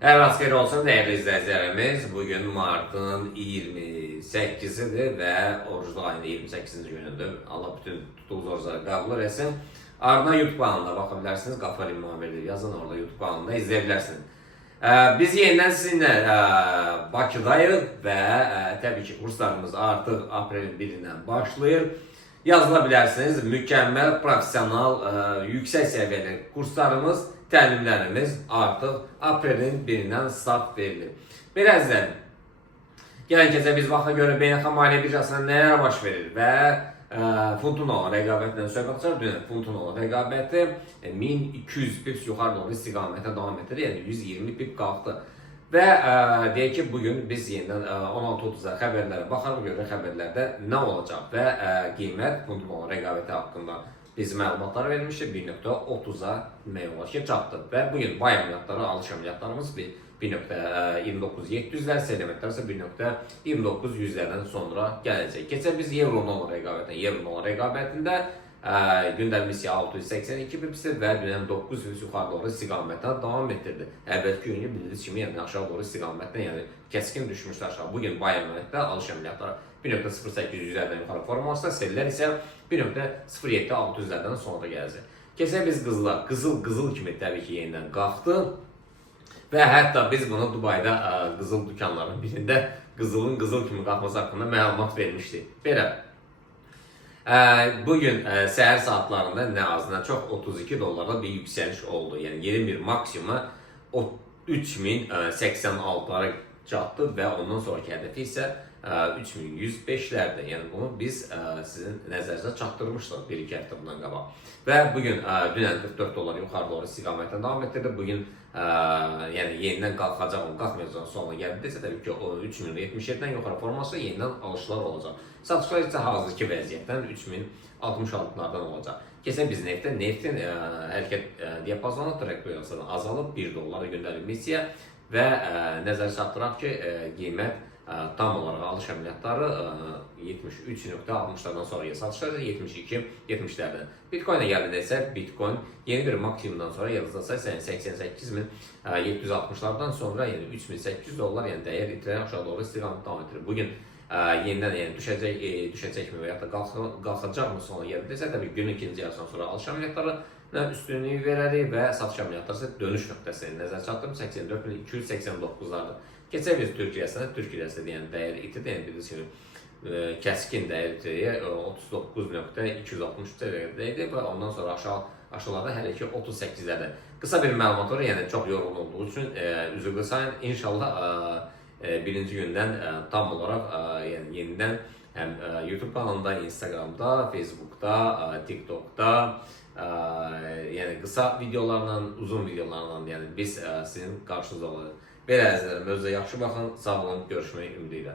Hər vaxt xeyir olsun dəyərli izləyicilərimiz. Bugün martın 28-idir və orucluq ayının 28-ci günüdür. Allah bütün tutduğunuz orucları qəbul etsin. Ardından YouTube kanalında baxa bilərsiniz. Qafar İmamverdi yazın, orada YouTube kanalında izləyə bilərsiniz. Biz yenidən sizinlə Bakıdayıq və təbii ki kurslarımız artıq aprelin 1-dən başlayır. Yazıla bilərsiniz. Mükəmməl, profesional, yüksək səviyyəli kurslarımız, təlimlərimiz artıq aprelin 1-dən start verilir. Birazdan gələn gecə biz vaxta görə beynəlxalq maliyyə birjasında nələr baş verir və funtun olan rəqabətlə söhbət açar. Dünən funtun olan rəqabəti 1200 pips yuxarı doğru istiqamətə davam edir, yəni 120 pip qalxdı. Və deyək ki, bugün biz yenidən 16:30-da xəbərlərə baxarıq, görək xəbərlərdə nə olacaq və qiymət funtun olan rəqabəti haqqında biz məlumatlar vermişdik. 1.30-a demək olar ki, çatdı və bugün bay əməliyyatları, alış əməliyyatlarımız 1.29700-lər, selimentlər isə 1.29100-lərdən sonra gələcək. Keçək biz euro-dolar rəqabətində gündəlik missiya 682 pipsdir və dünən 900 yuxarı doğru istiqamətə davam etdirdi. Əvvəlki günü bildiyiniz kimi, yəni aşağı doğru istiqamətdən, yəni kəskin düşmüşdü aşağı. Bugün bay əməliyyatda alış əməliyyatları 1.0800-lərdən yuxarı formasında, sellər isə 1.07600-lərdən sonra gələcək. Keçək biz qızıla. Qızıl kimi təbii ki yenidən qalxdı və hətta biz bunu Dubayda qızıl dükanlarının birində qızılın qızıl kimi qalxması haqqında məlumat vermişdik. Belə. Bugün səhər saatlarında nə az nə çox 32 dollarda bir yüksəliş oldu. Yəni yeni bir maksimuma 3086-lara çatdı və ondan sonraki hədəfi isə 3105-lərdir. Yəni bunu biz sizin nəzərinizə çatdırmışdıq bir-iki həftə bundan qabaq. Və bugün dünən 44 dollar yuxarı doğru istiqamətdən davam etdirdi. Bugün yəni yenidən qalxacaq, qalxmayacaq sonra gəldisə təbii ki o 3077-dən yuxarı forması yenidən alışlar olacaq. Satışlar isə hazırki vəziyyətdən 3066-lardan olacaq. Keçən biz neftə, neftin hərəkət diapazonu trajektoriyasından azalıb 1 dollara gündəlik missiya və nəzərə çatdıraq ki, qiymət tam olaraq alış əməliyyatları 73.60-lardan sonra satışlar 72-70-lərdən. Bitcoin'ə gəldidə isə Bitcoin yeni bir maksimumdan sonra yıldızlasa 88.760-lardan sonra yəni 3800 dollar yəni dəyər itirərək aşağı doğru istiqamət davam etdirir. Bugün yenidən yəni düşəcəkmi və ya da qalxacaqmı sonra gəldisə təbii günün ikinci yarısından sonra alış əməliyyatları üstünlüyü verərik və satış əməliyyatları isə dönüş nöqtəsini nəzərə çatdırıb 84.289-lardır. Keçək biz Türk lirəsinə. Türk lirəsi deyən dəyər itirdi, yəni bilirsiniz kimi kəskin dəyər itirdiyi 39.260 dəyərdə idi və ondan sonra aşağılarda hələ ki 38-lərdə. Qısa bir məlumat var, yəni çox yorğun olduğu üçün üzr qısayın. İnşallah birinci gündən tam olaraq yəni yenidən həm YouTube kanalında, Instagramda, Facebookda, TikTokda yəni qısa videolarla, uzun videolarla yəni biz sizin qarşınızda olacağıq. Belə əzizlərim, özünüzə yaxşı baxın, sağ olun, görüşmək ümidi ilə.